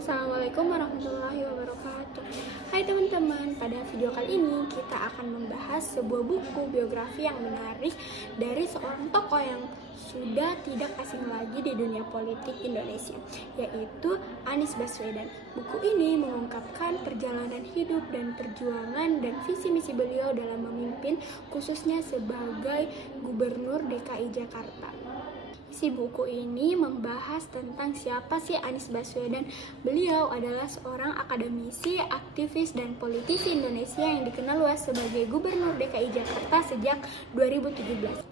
Assalamualaikum warahmatullahi wabarakatuh. Hai teman-teman, pada video kali ini kita akan membahas sebuah buku biografi yang menarik dari seorang tokoh yang sudah tidak asing lagi di dunia politik Indonesia, yaitu Anies Baswedan. Buku ini mengungkapkan perjalanan hidup dan perjuangan dan visi misi beliau dalam memimpin, khususnya sebagai Gubernur DKI Jakarta. Isi buku ini membahas tentang siapa sih Anies Baswedan. Beliau adalah seorang akademisi, aktivis, dan politisi Indonesia yang dikenal luas sebagai Gubernur DKI Jakarta sejak 2017.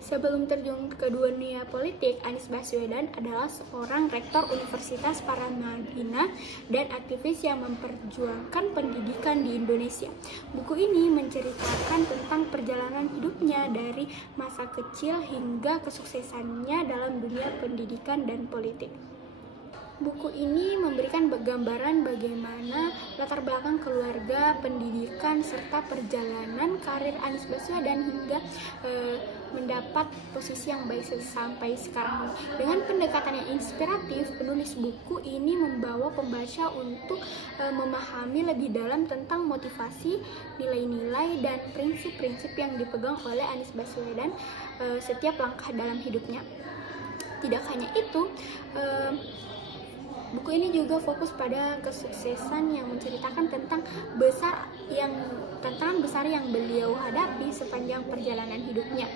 Sebelum terjun ke dunia politik, Anies Baswedan adalah seorang rektor Universitas Paramadina dan aktivis yang memperjuangkan pendidikan di Indonesia. Buku ini menceritakan tentang perjalanan hidupnya dari masa kecil hingga kesuksesannya dalam dunia pendidikan dan politik. Buku ini memberikan gambaran bagaimana latar belakang keluarga, pendidikan, serta perjalanan karir Anies Baswedan hingga mendapat posisi yang baik sampai sekarang. Dengan pendekatan yang inspiratif, penulis buku ini membawa pembaca untuk memahami lebih dalam tentang motivasi, nilai-nilai, dan prinsip-prinsip yang dipegang oleh Anies Baswedan setiap langkah dalam hidupnya. Tidak hanya itu, buku ini juga fokus pada kesuksesan yang menceritakan tentang tantangan besar yang beliau hadapi sepanjang perjalanan hidupnya.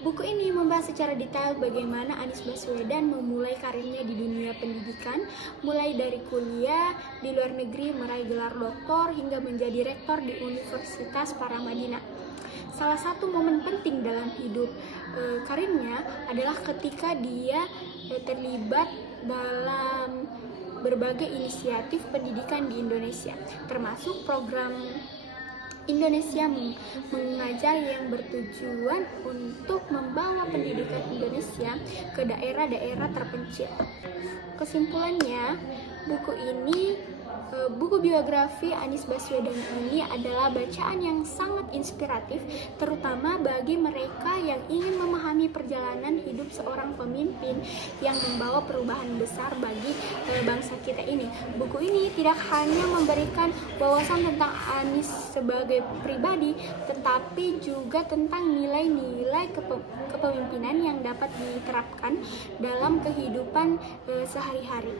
Buku ini membahas secara detail bagaimana Anies Baswedan memulai karirnya di dunia pendidikan, mulai dari kuliah di luar negeri meraih gelar doktor hingga menjadi rektor di Universitas Paramadina. Salah satu momen penting dalam hidup karirnya adalah ketika dia terlibat dalam berbagai inisiatif pendidikan di Indonesia, termasuk program Indonesia Mengajar yang bertujuan untuk membawa pendidikan Indonesia ke daerah-daerah terpencil. Kesimpulannya, buku biografi Anies Baswedan ini adalah bacaan yang sangat inspiratif, terutama bagi mereka yang ingin memahami perjalanan hidup seorang pemimpin yang membawa perubahan besar bagi bangsa kita ini. Buku ini tidak hanya memberikan wawasan tentang Anies sebagai pribadi, tetapi juga tentang nilai-nilai kepemimpinan yang dapat diterapkan dalam kehidupan sehari-hari.